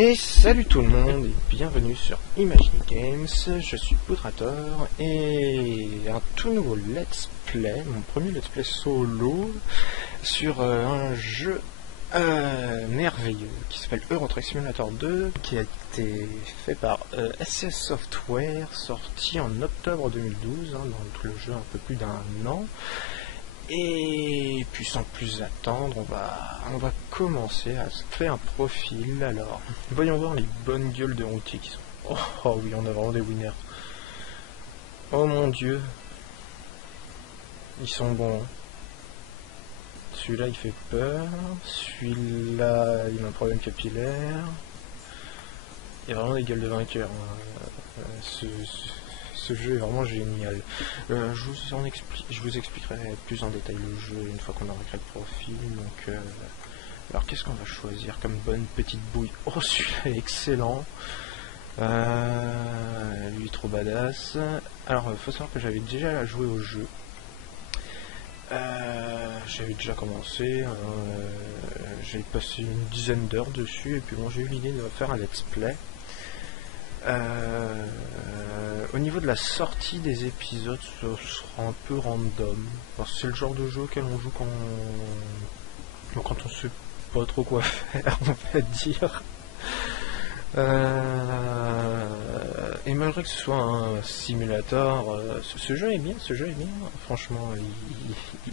Et salut tout le monde et bienvenue sur Imagine Games, je suis Poudrator et un tout nouveau let's play, mon premier let's play solo sur un jeu merveilleux qui s'appelle Euro Truck Simulator 2, qui a été fait par SCS Software, sorti en octobre 2012, donc le jeu un peu plus d'un an. Et puis sans plus attendre, on va commencer à se créer un profil. Alors, voyons voir les bonnes gueules de routiers qui sont... Oh oui, on a vraiment des winners. Oh mon dieu. Ils sont bons. Celui-là il fait peur. Celui-là il a un problème capillaire. Il y a vraiment des gueules de vainqueurs. Ce jeu est vraiment génial. Je vous expliquerai plus en détail le jeu une fois qu'on aura créé le profil. Donc, alors qu'est-ce qu'on va choisir comme bonne petite bouille? Oh, celui-là est excellent. Lui trop badass. Alors, faut savoir que j'avais déjà joué au jeu. J'avais déjà commencé. J'ai passé une dizaine d'heures dessus et puis bon, j'ai eu l'idée de faire un let's play. Au niveau de la sortie des épisodes, ce sera un peu random. C'est le genre de jeu auquel on joue quand on sait pas trop quoi faire, on va dire. Et malgré que ce soit un simulator, ce jeu est bien, franchement,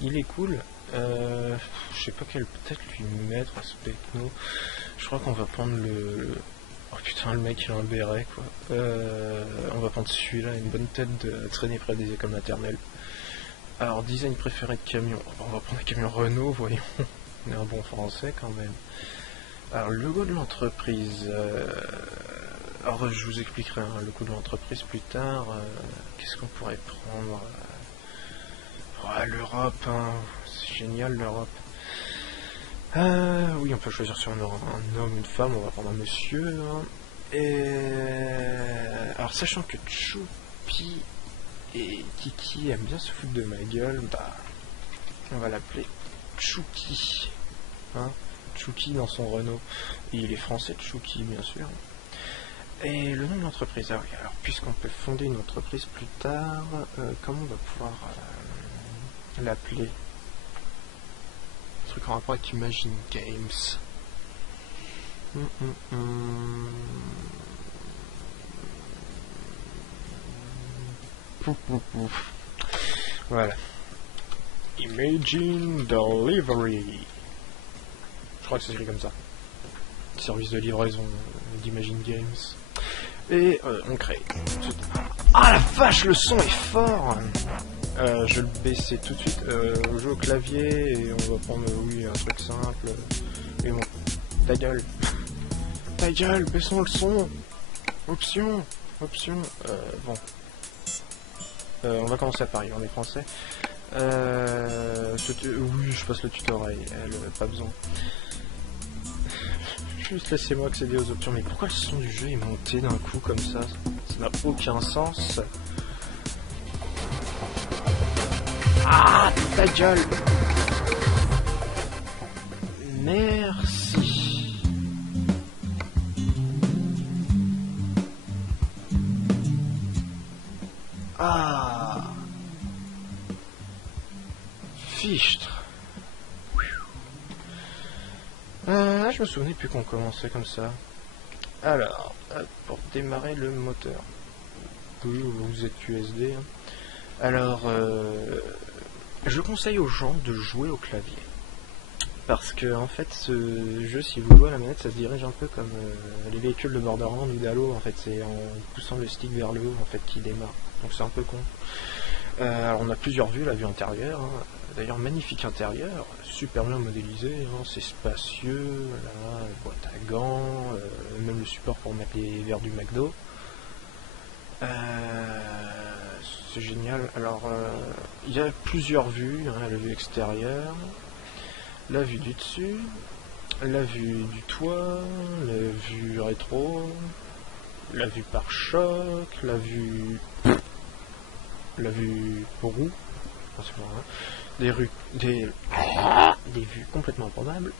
il est cool. Je sais pas quel peut-être lui mettre à ce techno. Je crois qu'on va prendre le... Oh putain, le mec il a un béret quoi. On va prendre celui-là, une bonne tête de traîner près des écoles maternelles. Alors, design préféré de camion. On va prendre un camion Renault, voyons. On est un bon français quand même. Alors, le logo de l'entreprise. Alors, je vous expliquerai le logo de l'entreprise plus tard. Qu'est-ce qu'on pourrait prendre? L'Europe, c'est génial l'Europe. Oui, on peut choisir sur un homme, une femme, on va prendre un monsieur. Alors, sachant que Choupi et Kiki aiment bien se foutre de ma gueule, on va l'appeler Chouki. Chouki dans son Renault. Et il est français, Chouki, bien sûr. Et le nom de l'entreprise, alors puisqu'on peut fonder une entreprise plus tard, comment on va pouvoir l'appeler? En rapport avec Imagine Games. Voilà. Imagine Delivery. Je crois que c'est écrit comme ça. Service de livraison d'Imagine Games. Et on crée. Ah la vache, le son est fort. Je vais le baisser tout de suite. On joue au clavier et on va prendre, oui, un truc simple. Et bon, ta gueule. Ta gueule, baissons le son. Option. Bon. On va commencer à Paris, on est français. Oui, je passe le tutoriel, pas besoin. Juste laissez-moi accéder aux options. Mais pourquoi le son du jeu est monté d'un coup comme ça? Ça n'a aucun sens. Ah, ta gueule! Merci. Ah. Fichtre. Je me souvenais plus qu'on commençait comme ça. Alors, pour démarrer le moteur. Vous êtes USD. Alors, je conseille aux gens de jouer au clavier. Parce que, en fait, ce jeu, si vous jouez à la manette, ça se dirige un peu comme les véhicules de Borderlands ou d'Halo. En fait, c'est en poussant le stick vers le haut, en fait, qu'il démarre. Donc c'est un peu con. Alors, on a plusieurs vues, la vue intérieure. D'ailleurs, magnifique intérieur, super bien modélisé. C'est spacieux, là, boîte à gants, même le support pour mettre les verres du McDo. C'est génial. Alors, il y a plusieurs vues, la vue extérieure, la vue du dessus, la vue du toit, la vue rétro, la vue pare-choc, la vue roue, des vues complètement improbables,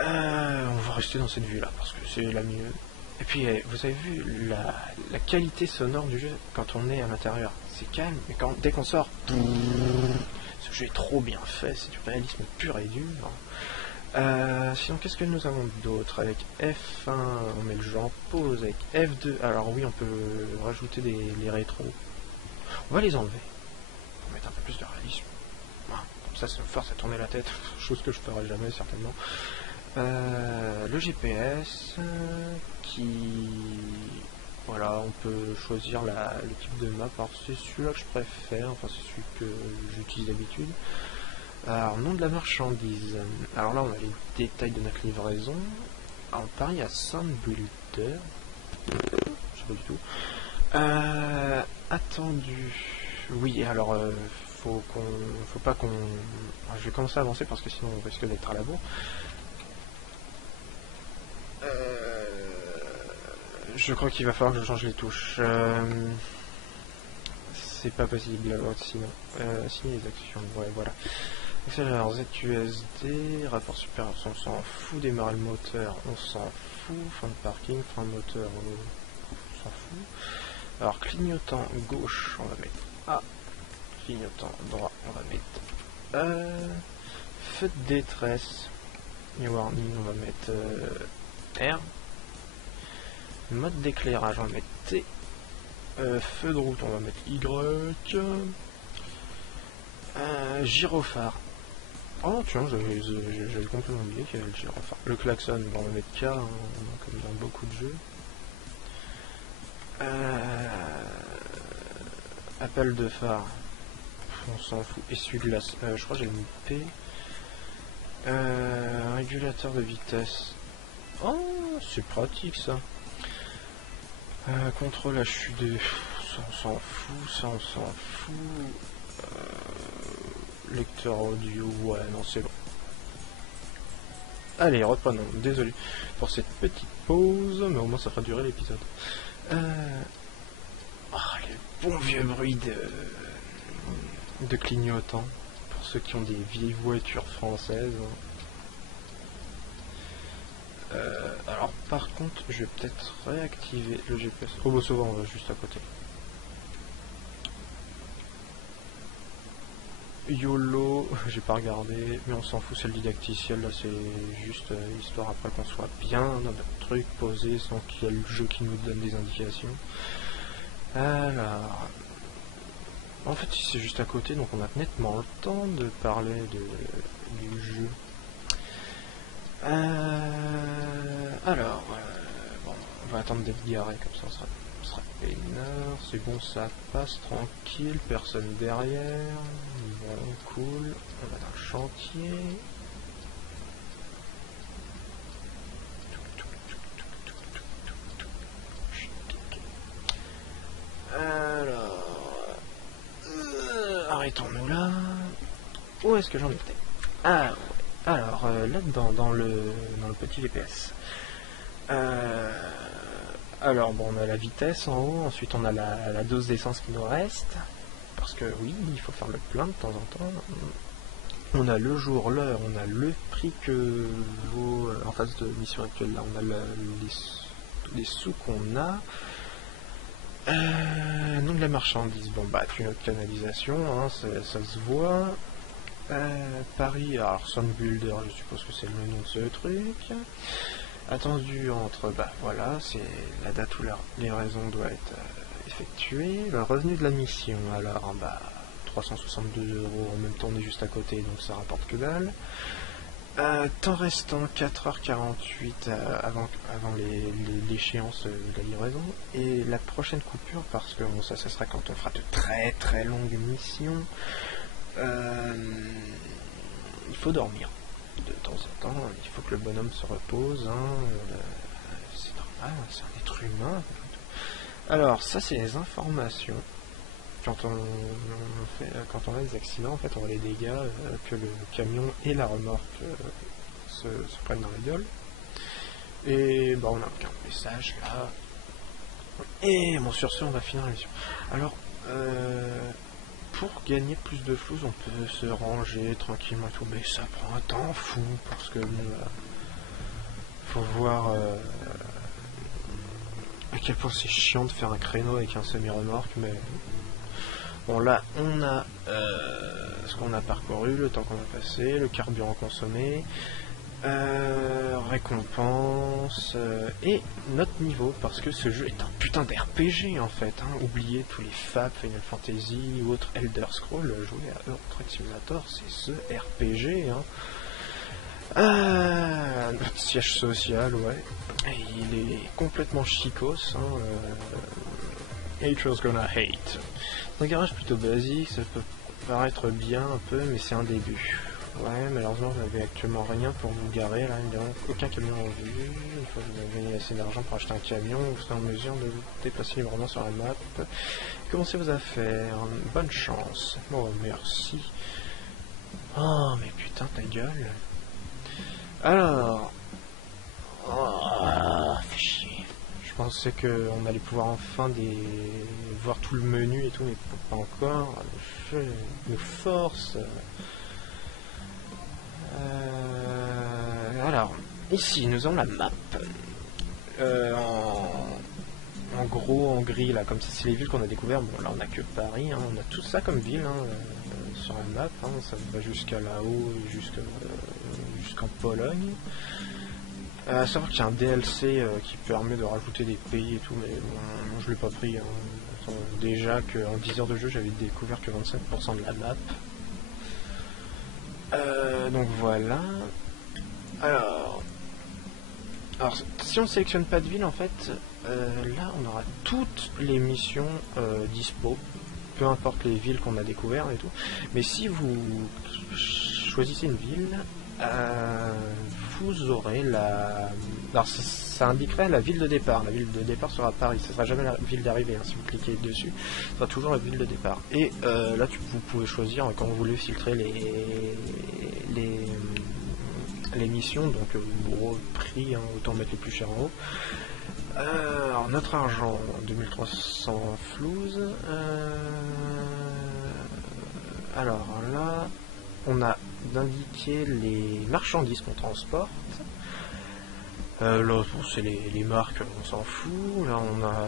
On va rester dans cette vue-là, parce que c'est la mieux. Et puis, vous avez vu la qualité sonore du jeu quand on est à l'intérieur. C'est calme, mais dès qu'on sort, ce jeu est trop bien fait, c'est du réalisme pur et dur. Sinon, qu'est-ce que nous avons d'autre? Avec F1, on met le jeu en pause. Avec F2, alors oui, on peut rajouter les rétros. On va les enlever, pour mettre un peu plus de réalisme. Voilà, comme ça me force à tourner la tête, chose que je ferai jamais, certainement. Le GPS, qui... Voilà, on peut choisir le type de map. Alors c'est celui-là que je préfère, enfin c'est celui que j'utilise d'habitude. Alors, nom de la marchandise. Alors là, on a les détails de notre livraison. Alors, pareil à Soundbuilder. Je sais pas du tout. Attendu. Oui, alors, faut pas qu'on... Je vais commencer à avancer parce que sinon on risque d'être à la bourre. Je crois qu'il va falloir que je change les touches. C'est pas possible, sinon. Signer les actions, ouais, voilà. Alors, ZUSD, rapport supérieur, on s'en fout, démarrer le moteur, on s'en fout, fin de parking, fin de moteur, on s'en fout. Alors, clignotant gauche, on va mettre A, clignotant droit, on va mettre feu de détresse, new warning, on va mettre R, mode d'éclairage, on va mettre T, feu de route, on va mettre Y, gyrophare. Oh tiens, j'avais complètement oublié qu'il y avait le gyrophare. Le klaxon, bon, on va mettre K, hein, comme dans beaucoup de jeux. Appel de phare, on s'en fout. Essuie-glace, je crois que j'ai mis P. Régulateur de vitesse. Oh, c'est pratique ça. Contrôle HUD, ça on s'en fout, ça on s'en fout. Lecteur audio, ouais, non, c'est bon. Allez, reprenons. Désolé pour cette petite pause, mais au moins ça fera durer l'épisode. Oh, les bons vieux bruits de clignotant, pour ceux qui ont des vieilles voitures françaises. Alors, par contre, je vais peut-être réactiver le GPS. Oh, bon, ça va, on va juste à côté. YOLO, j'ai pas regardé, mais on s'en fout, c'est le didacticiel, là c'est juste histoire après qu'on soit bien dans notre truc, posé, sans qu'il y ait le jeu qui nous donne des indications. Alors, en fait c'est juste à côté, donc on a nettement le temps de parler du jeu. Alors, bon, on va attendre d'être garé, comme ça on sera peinard, c'est bon, ça passe tranquille, personne derrière, voilà, cool, on va dans le chantier. Alors, arrêtons-nous là. Où est-ce que j'en étais? Ah ouais, alors là-dedans, dans le petit GPS. Alors bon, on a la vitesse en haut, ensuite on a la dose d'essence qui nous reste, parce que oui, il faut faire le plein de temps en temps. On a le jour, l'heure, on a le prix que vaut en phase de mission actuelle, là on a tous les sous qu'on a. Nom de la marchandise, bon bah tuyau de canalisation, hein, ça se voit. Paris, alors Soundbuilder, je suppose que c'est le nom de ce truc. Attendu entre, bah voilà, c'est la date où la livraison doit être effectuée. Le revenu de la mission, alors, bah 362 €, en même temps on est juste à côté, donc ça rapporte que dalle. Temps restant 4h48 avant l'échéance de la livraison. Et la prochaine coupure, parce que bon, ça sera quand on fera de très très longues missions. Il faut dormir. De temps en temps, il faut que le bonhomme se repose, hein, c'est normal, c'est un être humain. Alors, ça c'est les informations. Quand on a des accidents, en fait, on voit les dégâts que le camion et la remorque se prennent dans la gueule. Et bah, on a un message là. Et bon, sur ce, on va finir la mission. Alors, pour gagner plus de flouze, on peut se ranger tranquillement et tout, mais ça prend un temps fou parce que bon, pour voir à quel point c'est chiant de faire un créneau avec un semi-remorque, mais bon, là on a ce qu'on a parcouru, le temps qu'on a passé, le carburant consommé, récompense et notre niveau, parce que ce jeu est un putain d'RPG en fait, hein. Oubliez tous les FAB, Final Fantasy ou autres Elder Scrolls, jouer à Euro Truck Simulator, c'est ce RPG, hein. Notre siège social, ouais. Et il est complètement chicos, hein. Haters gonna hate. Un garage plutôt basique, ça peut paraître bien un peu, mais c'est un début. Ouais, malheureusement, vous n'avez actuellement rien pour vous garer, là, évidemment, aucun camion en vue. Une fois que vous avez gagné assez d'argent pour acheter un camion, vous serez en mesure de vous déplacer librement sur la map. Commencez vos affaires, bonne chance. Oh, merci. Oh, mais putain, ta gueule. Alors... Oh, fais chier. Je pensais qu'on allait pouvoir enfin voir tout le menu et tout, mais pas encore. Le jeu nous force... alors, ici, nous avons la map. En gros, en gris, là, comme ça, c'est les villes qu'on a découvertes. Bon, là, on a que Paris, hein, on a tout ça comme ville, hein, sur la map. Hein, ça va jusqu'à là-haut et jusqu'en Pologne. À savoir qu'il y a un DLC qui permet de rajouter des pays et tout, mais bon, je l'ai pas pris. Hein. Déjà qu'en 10 heures de jeu, j'avais découvert que 25% de la map. Donc voilà. Alors, si on ne sélectionne pas de ville, en fait, là on aura toutes les missions dispo, peu importe les villes qu'on a découvertes et tout. Mais si vous choisissez une ville, vous aurez la... Alors ça indiquerait la ville de départ. La ville de départ sera Paris, ce sera jamais la ville d'arrivée, hein. Si vous cliquez dessus, ce sera toujours la ville de départ. Et là vous pouvez choisir quand vous voulez filtrer les missions, donc gros prix, hein, autant mettre les plus chers en haut. Alors notre argent, 2300 flouze. Alors là, on a d'indiquer les marchandises qu'on transporte. Là, bon, c'est les marques, on s'en fout. Là, on a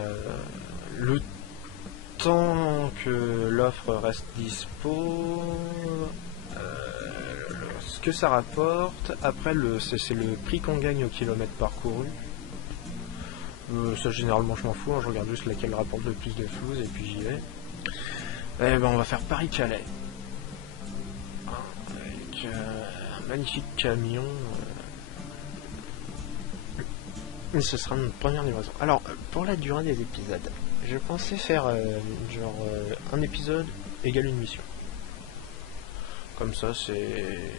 le temps que l'offre reste dispo, ce que ça rapporte. Après, c'est le prix qu'on gagne au kilomètre parcouru. Ça, généralement, je m'en fous. Hein, je regarde juste laquelle rapporte le plus de flouze et puis j'y vais. Et ben, on va faire Paris-Calais. Avec un magnifique camion. Et ce sera notre première livraison. Alors, pour la durée des épisodes, je pensais faire un épisode égale une mission. Comme ça, c'est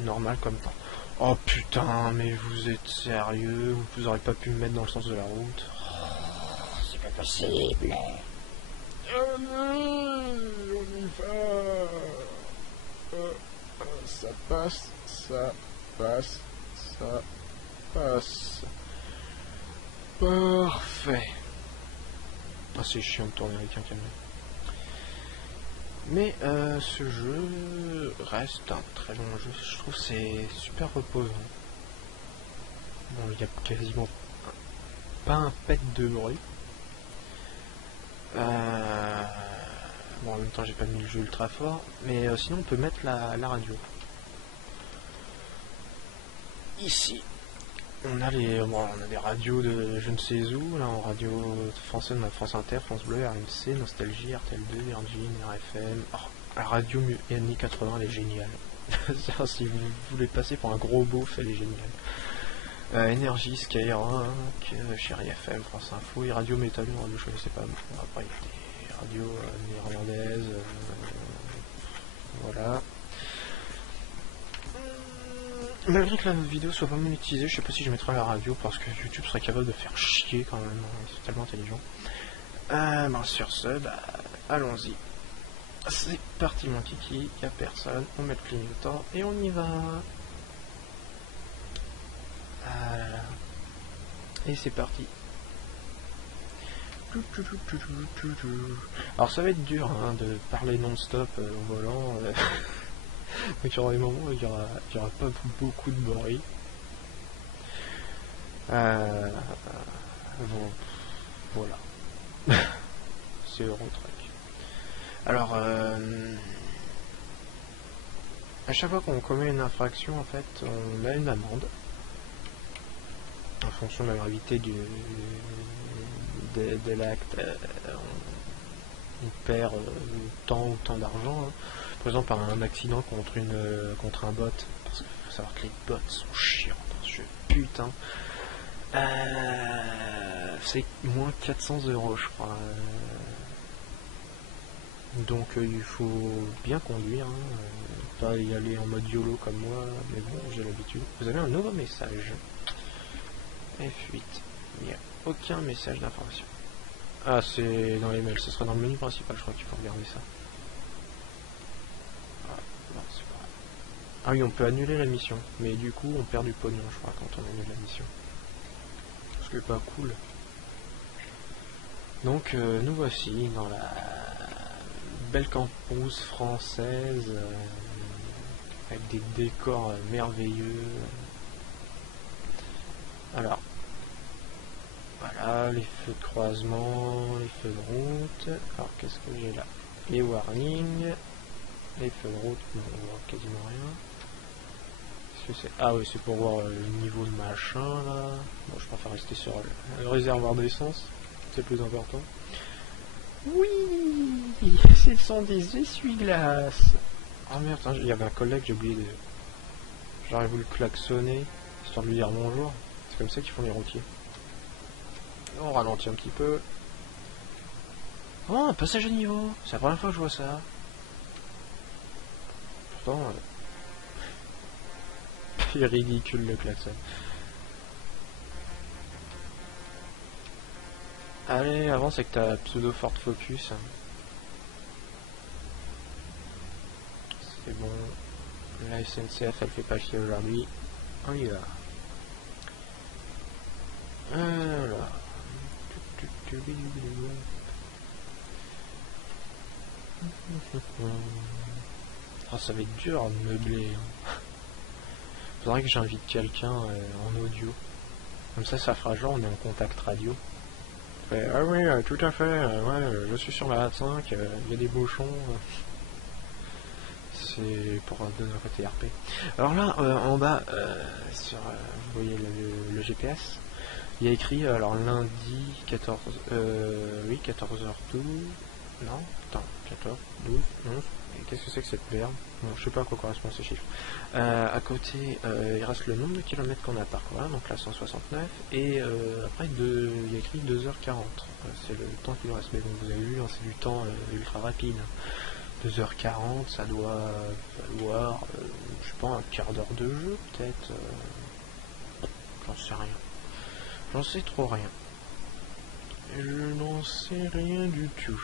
normal comme temps. Oh putain, mais vous êtes sérieux? Vous aurez pas pu me mettre dans le sens de la route? Oh, c'est pas possible. On y va. Ça passe, ça passe, ça passe. Parfait. Ah, c'est chiant de tourner avec un camion. Mais ce jeu reste un très long jeu. Je trouve que c'est super reposant. Bon, il n'y a quasiment pas un pet de bruit. Bon, en même temps, j'ai pas mis le jeu ultra fort. Mais sinon, on peut mettre la radio. Ici. On a des radios de je ne sais où, là en radio française, on a France Inter, France Bleu, RMC, Nostalgie, RTL2, Virgin, RFM. Oh, la radio années 80, elle est géniale. Si vous voulez passer pour un gros beauf, elle est géniale. Énergie, Skyrock, Chérie FM, France Info, et Radio Métal, radio je ne sais pas. Après, il y a des radios néerlandaises, voilà. Malgré que la vidéo soit pas monétisée, je sais pas si je mettrai la radio parce que YouTube serait capable de faire chier quand même, c'est tellement intelligent. Bon, sur ce, allons-y. C'est parti mon kiki, y a personne, on met le clignotant et on y va. Et c'est parti. Alors ça va être dur hein, de parler non-stop au volant. Donc il y aura des moments où il y aura pas beaucoup de bruit. Bon, voilà. C'est Eurotruck. Alors, à chaque fois qu'on commet une infraction, en fait, on a une amende. En fonction de la gravité de l'acte, on perd tant ou tant d'argent. Hein. Par exemple, un accident contre un bot, parce qu'il faut savoir que les bots sont chiants dans ce jeu, putain. C'est moins 400 €, je crois. Donc il faut bien conduire, hein, pas y aller en mode YOLO comme moi, mais bon, j'ai l'habitude. Vous avez un nouveau message. F8. Il n'y a aucun message d'information. Ah, c'est dans les mails, ce sera dans le menu principal, je crois qu'il faut regarder ça. Ah, non, c'est pas grave. Ah oui, on peut annuler la mission, mais du coup, on perd du pognon, je crois, quand on annule la mission. Ce qui est pas cool. Donc, nous voici dans la belle campus française, avec des décors merveilleux. Alors, voilà, les feux de croisement, les feux de route. Alors, qu'est-ce que j'ai là? Les warnings, les feux de route, non, on voit quasiment rien. Qu'est-ce que c'est? Ah oui, c'est pour voir le niveau de machin, là. Bon, je préfère rester sur le réservoir d'essence, c'est plus important. Oui, ce sont des essuie-glaces. Ah merde, il y avait un collègue, j'ai oublié de... J'aurais voulu klaxonner, histoire de lui dire bonjour. C'est comme ça qu'ils font les routiers. On ralentit un petit peu. Oh, un passage à niveau. C'est la première fois que je vois ça. Pourtant, il est ridicule le klaxon. Allez, avance avec ta pseudo Ford Focus. C'est bon. La SNCF, elle fait pas chier aujourd'hui. On y va. Voilà. Oh, ça va être dur de meubler. Faudrait que j'invite quelqu'un en audio. Comme ça fera genre on est en contact radio. Ah oui, tout à fait, ouais, je suis sur la 25, il y a des bouchons. C'est pour donner un côté RP. Alors là, en bas, vous voyez le GPS, il y a écrit, alors lundi 14, oui, 14h12, non, attends, 14, 12, 11, qu'est-ce que c'est que cette merde? Bon, je sais pas à quoi correspondent ces chiffres. À côté, il reste le nombre de kilomètres qu'on a parcouru, donc là 169, et après il y a écrit 2h40, c'est le temps qu'il reste, mais bon, vous avez vu, hein, c'est du temps ultra rapide. 2h40, ça doit valoir, je sais pas, un quart d'heure de jeu, peut-être. J'en sais rien. J'en sais trop rien. Je n'en sais rien du tout.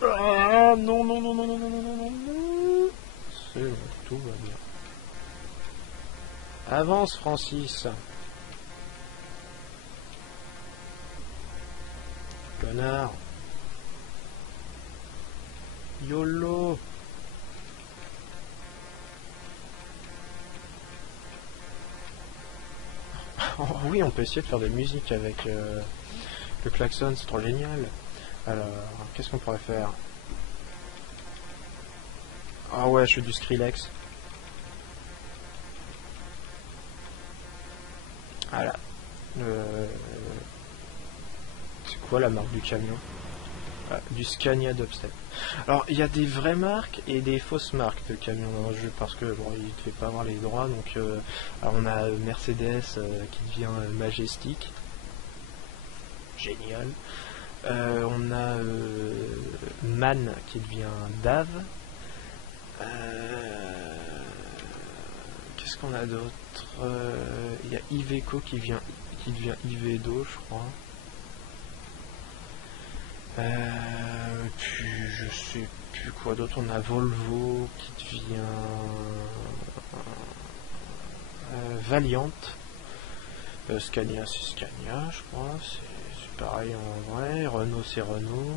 Ah non, non, non, non, non, non, non, non, non, non. C'est bon, tout va bien. Avance, Francis. Connard. YOLO. Oh, oui, on peut essayer de faire des musiques avec le klaxon, c'est trop génial. Alors, qu'est-ce qu'on pourrait faire? Ah ouais, je fais du Skrillex. Voilà. C'est quoi la marque du camion? Ah, du Scania dubstep. Alors, il y a des vraies marques et des fausses marques de camions dans le jeu parce que bon, il ne fait pas avoir les droits. Donc, alors on a Mercedes qui devient Majestic. Génial. On a MAN qui devient DAV. Qu'est-ce qu'on a d'autre? Il y a Iveco qui devient Ivedo, je crois. Puis je sais plus quoi d'autre. On a Volvo qui devient Valiant. Scania c'est Scania, je crois. C'est pareil en vrai. Renault c'est Renault.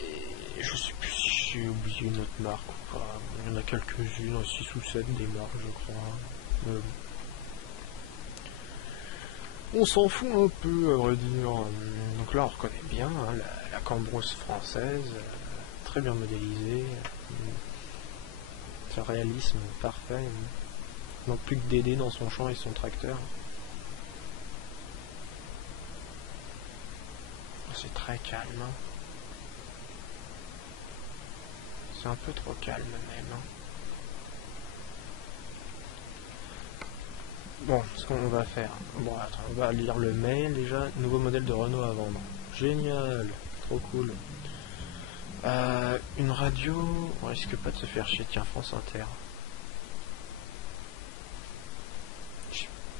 Et je sais plus si j'ai oublié une autre marque ou pas. Il y en a quelques-unes, 6 ou 7 des marques, je crois. On s'en fout un peu, à vrai dire. Donc là, on reconnaît bien hein, la Cambrousse française, très bien modélisée. Ce réalisme parfait. Il manque plus que Dédé dans son champ et son tracteur. C'est très calme. Hein. C'est un peu trop calme même. Hein. Bon, ce qu'on va faire. Bon, attends, on va lire le mail déjà. Nouveau modèle de Renault à vendre. Génial, trop cool. Une radio, on risque pas de se faire chier. Tiens, France Inter.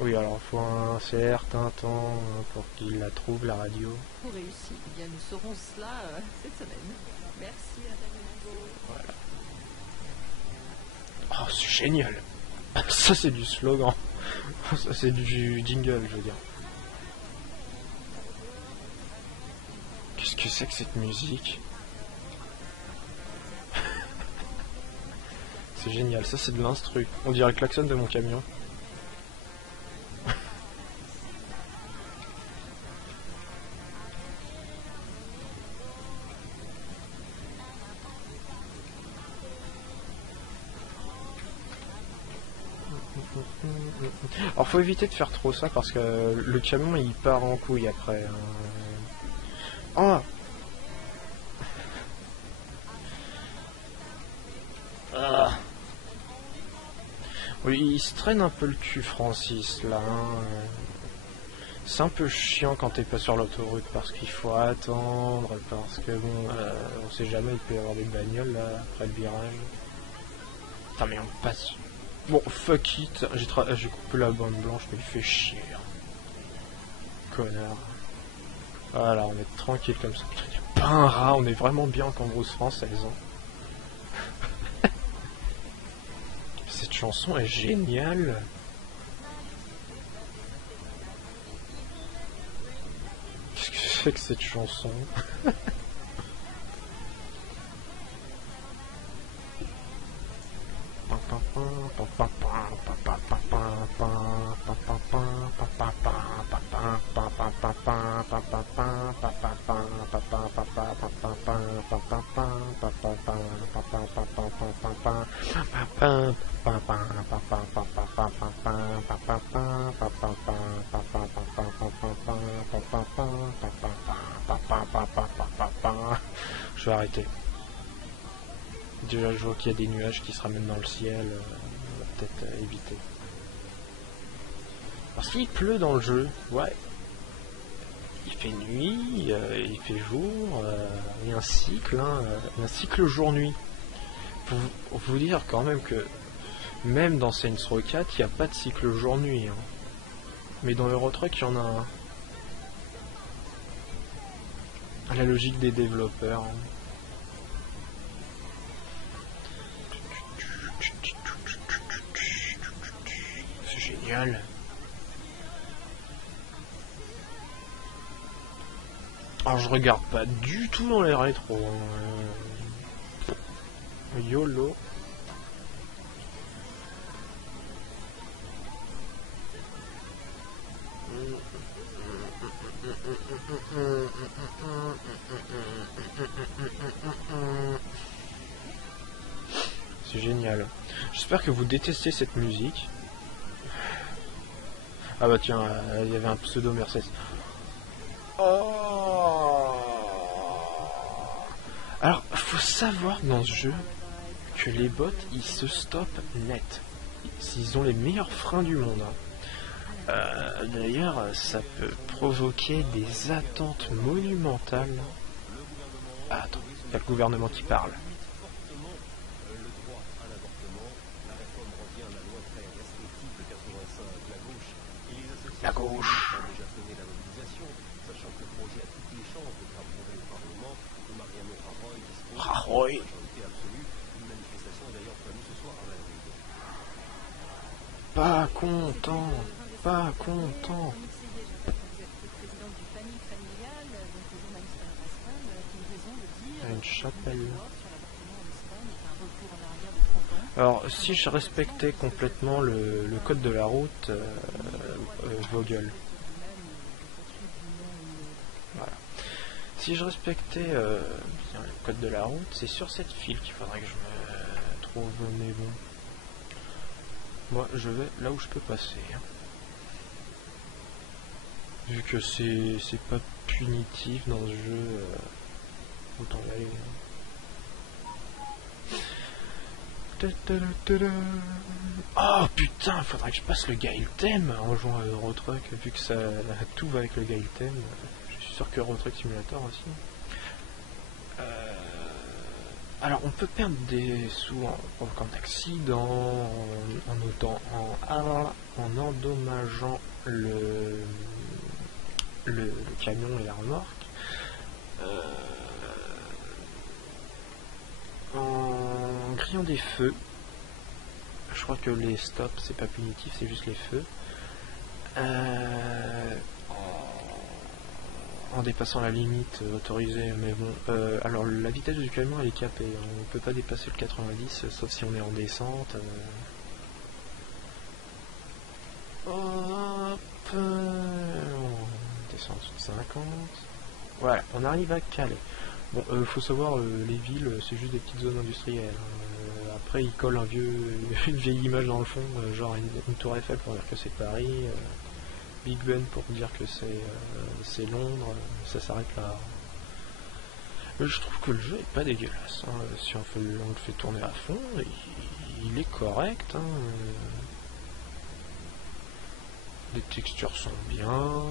Oui, alors il faut un certain temps pour qu'il la trouve, la radio. Pour réussir, eh bien, nous saurons cela cette semaine. Merci à Voilà. Oh, c'est génial. Ça, c'est du slogan. Ça, c'est du jingle, je veux dire. Qu'est-ce que c'est que cette musique? C'est génial, ça c'est de l'instru. On dirait le klaxon de mon camion. Alors faut éviter de faire trop ça parce que le camion il part en couille après. Oh ah. Oui, il se traîne un peu le cul Francis là. Hein. C'est un peu chiant quand t'es pas sur l'autoroute parce qu'il faut attendre, parce que bon, on sait jamais, il peut y avoir des bagnoles là après le virage. Putain mais on passe. Bon, fuck it, j'ai coupé la bande blanche, mais il fait chier. Connard. Voilà, on est tranquille comme ça. Putain, y a pas un rat, on est vraiment bien en Cambrousse française. Hein. Cette chanson est géniale. Qu'est-ce que c'est que cette chanson? Je vais arrêter. Déjà, je vois qu'il y a des nuages qui se ramènent dans le ciel. On va peut-être éviter. Parce qu'il pleut dans le jeu, ouais. Il fait nuit, il fait jour, il y a un cycle, hein, un cycle jour-nuit. Pour vous dire quand même que même dans Saints Row 4, il n'y a pas de cycle jour-nuit. Hein. Mais dans Euro Truck, il y en a un. La logique des développeurs. Hein. C'est génial. Alors je regarde pas du tout dans les rétros. Hein. YOLO. C'est génial. J'espère que vous détestez cette musique. Ah bah tiens, il y avait un pseudo Mercedes. Oh. Alors, faut savoir dans ce jeu que les bots, ils se stoppent net. Ils ont les meilleurs freins du monde. D'ailleurs, ça peut provoquer des attentes monumentales. Ah, attends, il y a le gouvernement qui parle. La gauche. Rajoy. Pas content. Pas content. Une chapelle. Alors, si je respectais complètement le code de la route, Vogel. Si je respectais bien le code de la route, c'est sur cette file qu'il faudrait que je me trouve, mais bon. Moi, je vais là où je peux passer. Vu que c'est pas punitif dans ce jeu, autant y aller. Oh putain, faudrait que je passe le Gail Theme en jouant à Eurotruck, vu que ça tout va avec le Gail Theme. Je suis sûr que Eurotruck Simulator aussi. Alors on peut perdre des sous en provoquant d'accidents, en endommageant le camion et la remorque, en criant des feux. Je crois que les stops c'est pas punitif, c'est juste les feux. En dépassant la limite autorisée, mais bon, alors la vitesse du camion elle est capée, on peut pas dépasser le 90 sauf si on est en descente. Hop, on descend sur 50. Voilà, on arrive à Calais. Bon, faut savoir, les villes c'est juste des petites zones industrielles. Après ils collent une vieille image dans le fond, genre une tour Eiffel pour dire que c'est Paris. Big Ben pour dire que c'est Londres, ça s'arrête là. Je trouve que le jeu est pas dégueulasse, hein. Si on le fait tourner à fond, il est correct. Hein. Les textures sont bien.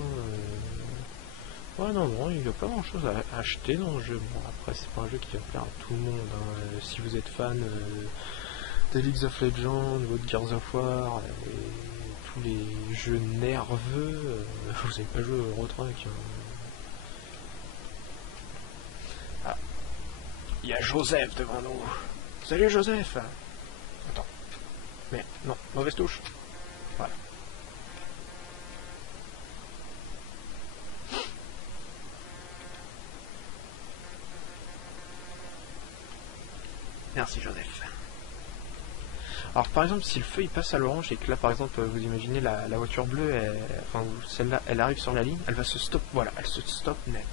Ouais, non, il n'y a pas grand chose à acheter dans le jeu. Bon, après, c'est pas un jeu qui va plaire à tout le monde. Hein. Si vous êtes fan des League of Legends ou de Gears of War, tous les jeux nerveux, vous n'avez pas joué au Eurotruck. Ah, il y a Joseph devant nous. Salut Joseph. Attends. Mais non, mauvaise touche. Voilà. Merci Joseph. Alors par exemple si le feu il passe à l'orange et que là par exemple vous imaginez la voiture bleue, enfin celle-là elle arrive sur la ligne, elle va se stop, voilà, elle se stop net.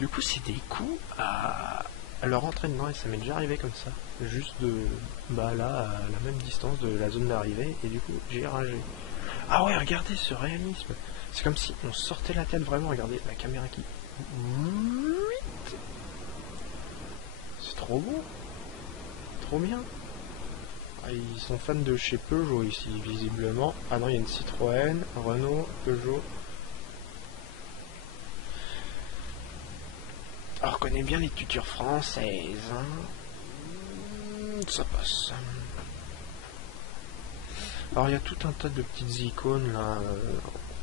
Du coup c'est des coups à leur rentrer dedans et ça m'est déjà arrivé comme ça. Juste de là à la même distance de la zone d'arrivée et du coup j'ai ragé. Ah ouais regardez ce réalisme. C'est comme si on sortait la tête vraiment, regardez la caméra qui. C'est trop beau. Trop bien. Ils sont fans de chez Peugeot ici, visiblement. Ah non, il y a une Citroën, Renault, Peugeot. On reconnaît bien les tutures françaises. Hein. Ça passe. Alors il y a tout un tas de petites icônes là.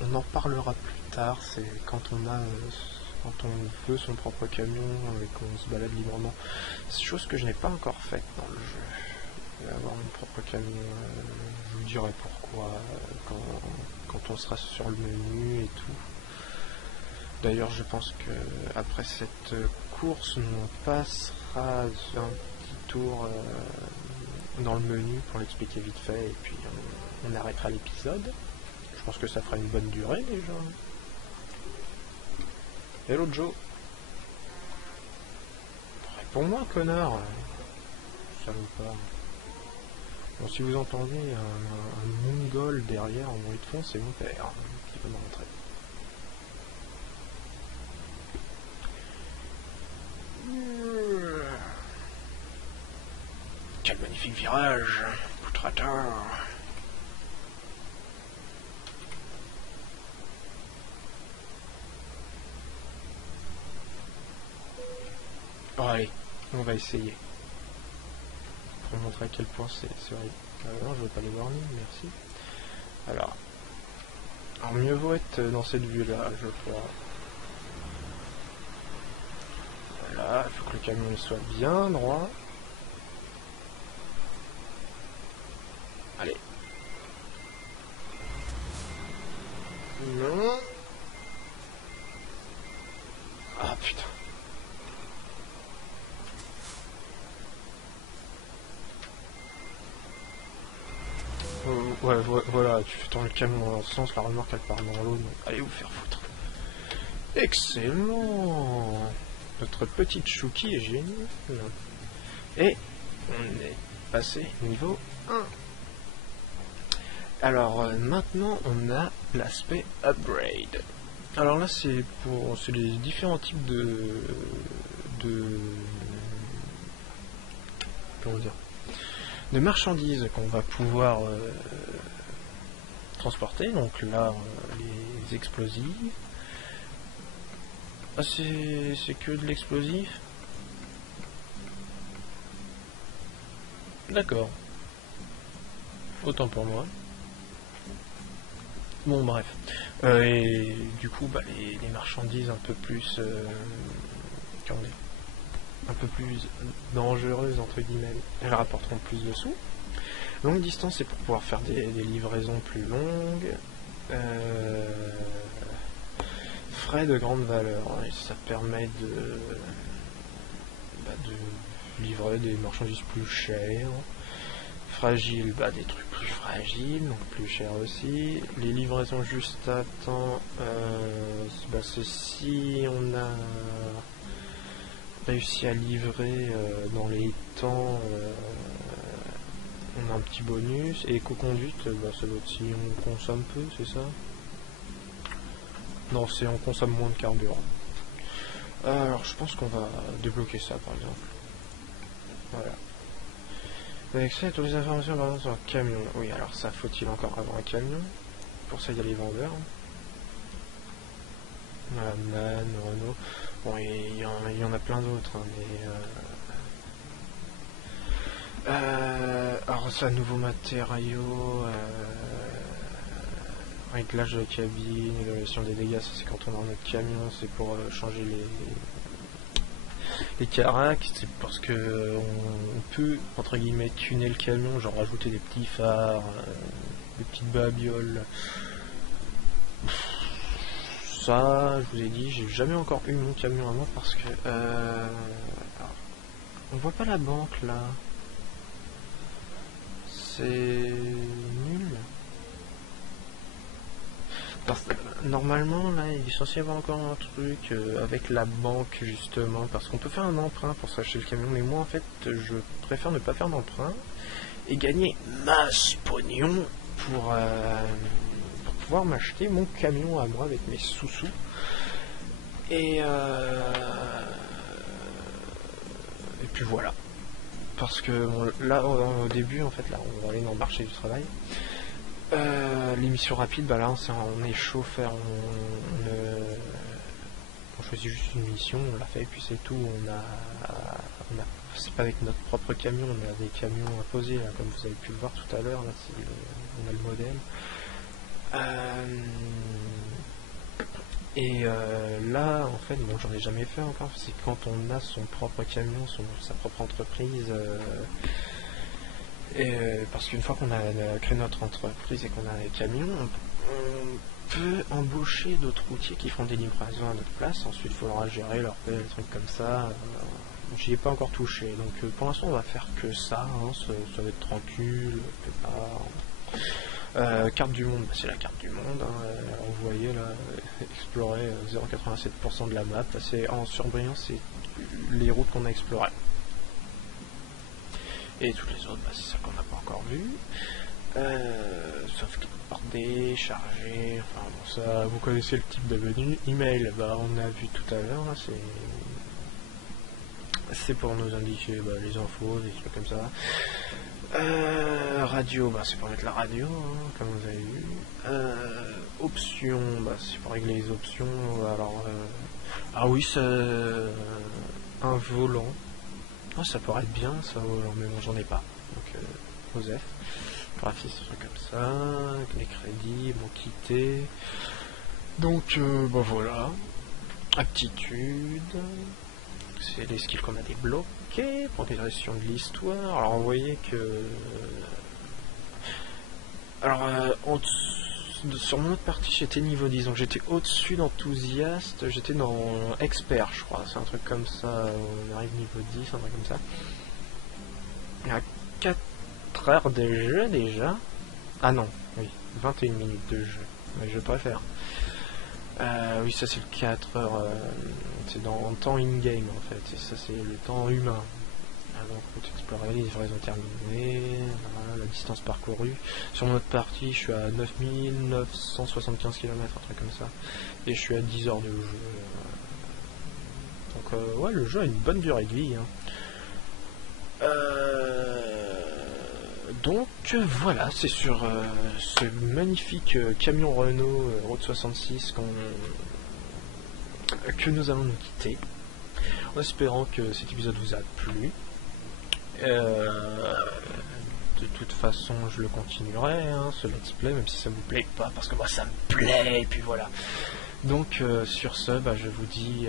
On en parlera plus tard. C'est quand on veut son propre camion et qu'on se balade librement. C'est chose que je n'ai pas encore faite dans le jeu. Avoir mon propre camion, je vous dirai pourquoi quand on sera sur le menu et tout. D'ailleurs je pense que après cette course on passera un petit tour dans le menu pour l'expliquer vite fait et puis on arrêtera l'épisode. Je pense que ça fera une bonne durée déjà. Hello Joe. Réponds-moi connard. Salopard. Bon, si vous entendez un mongol derrière en bruit de fond, c'est mon père qui va me rentrer. Quel magnifique virage, poutrateur. Bon allez, on va essayer. Pour montrer à quel point c'est horrible. Non, je veux pas les warnings, merci. Alors mieux vaut être dans cette vue-là, je crois. Voilà, il faut que le camion soit bien droit. Allez. Non. Ah putain. Ouais, voilà, tu fais tourner le camion dans un sens, la remorque elle part dans l'autre, donc allez vous faire foutre. Excellent. Notre petite Chouki est géniale. Et on est passé niveau 1. Alors maintenant on a l'aspect upgrade. Alors là c'est les différents types de comment dire, de marchandises qu'on va pouvoir transporter. Donc là les explosifs. Ah c'est que de l'explosif. D'accord. Autant pour moi. Bon bref. Et du coup bah, les marchandises un peu plus comment dire, un peu plus dangereuses entre guillemets, elles rapporteront plus de sous. Longue distance c'est pour pouvoir faire des livraisons plus longues. Frais de grande valeur, hein, et ça permet de livrer des marchandises plus chères. Fragile, bah des trucs plus fragiles, donc plus chers aussi. Les livraisons juste à temps, bah c'est si on a réussi à livrer dans les temps, on a un petit bonus. Et éco-conduite, bah ça doit être si on consomme peu, c'est ça? Non, c'est on consomme moins de carburant. Alors je pense qu'on va débloquer ça par exemple. Voilà. Accès à toutes les informations par exemple sur un camion. Oui, alors ça, faut-il encore avoir un camion? Pour ça, il y a les vendeurs. Voilà, MAN, Renault. Bon, il y en a plein d'autres, hein, mais... alors ça, nouveaux matériaux... réglage de la cabine, évaluation des dégâts, ça c'est quand on a notre camion, c'est pour changer les caracs, c'est parce que on peut entre guillemets tuner le camion, genre rajouter des petits phares, des petites babioles. Ça, je vous ai dit, j'ai jamais encore eu mon camion à moi parce que on voit pas la banque là. C'est nul. Normalement là il est censé y avoir encore un truc avec la banque justement, parce qu'on peut faire un emprunt pour s'acheter le camion, mais moi en fait je préfère ne pas faire d'emprunt et gagner masse pognon pour pouvoir m'acheter mon camion à moi avec mes sous-sous. Et puis voilà, parce que bon, là au début en fait là on va aller dans le marché du travail. L'émission rapide, bah là on est chauffeur, on choisit juste une mission, on l'a fait et puis c'est tout. C'est pas avec notre propre camion, on a des camions imposés là, comme vous avez pu le voir tout à l'heure, là on a le modèle. Là en fait, bon j'en ai jamais fait encore, c'est quand on a son propre camion, sa propre entreprise. Parce qu'une fois qu'on a créé notre entreprise et qu'on a les camions, on peut embaucher d'autres routiers qui font des livraisons à notre place. Ensuite, il faudra gérer leur paie, des trucs comme ça. J'y ai pas encore touché. Donc pour l'instant, on va faire que ça. Hein, ça va être tranquille. Carte du monde, bah, c'est la carte du monde. Hein, vous voyez là, explorer 0,87% de la map. C'est en surbrillant, c'est les routes qu'on a explorées. Et toutes les autres, bah, c'est ça qu'on n'a pas encore vu. Sauvegarder, charger, enfin bon ça, vous connaissez le type de menu. Email, bah on a vu tout à l'heure, c'est pour nous indiquer bah, les infos, des trucs comme ça. Radio, bah c'est pour mettre la radio, hein, comme vous avez vu. Options, bah c'est pour régler les options. Alors, ah oui, c'est un volant. Oh, ça pourrait être bien ça, mais bon j'en ai pas. Donc Joseph, graphiste, des trucs comme ça, les crédits m'ont quitté. Donc bah voilà. Aptitude. C'est les skills qu'on a débloqués. Progression de l'histoire. Alors vous voyez que. Alors sur mon autre partie j'étais niveau 10, donc j'étais au-dessus d'enthousiaste, j'étais dans expert je crois, c'est un truc comme ça, on arrive niveau 10, un truc comme ça. Il y a 4 heures de jeu déjà. Ah non, oui, 21 minutes de jeu, mais je préfère. Oui, ça c'est le 4 heures, c'est dans temps in-game en fait, et ça c'est le temps humain. Donc route explorée, livraison terminée, voilà, la distance parcourue. Sur notre partie, je suis à 9975 km, un truc comme ça, et je suis à 10 heures de jeu. Donc ouais, le jeu a une bonne durée de vie. Hein. Donc voilà, c'est sur ce magnifique camion Renault Route 66 que nous allons nous quitter, en espérant que cet épisode vous a plu. De toute façon, je le continuerai, hein, ce let's play, même si ça vous plaît pas, parce que moi ça me plaît, et puis voilà. Donc sur ce, je vous dis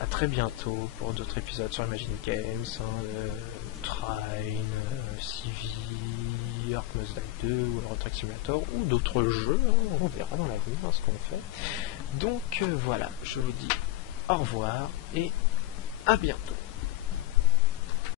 à très bientôt pour d'autres épisodes sur Imagine Games, Train, CV, Ark Must Die 2 ou Euro Truck Simulator ou d'autres jeux, hein, on verra dans l'avenir ce qu'on fait. Donc voilà, je vous dis au revoir et à bientôt.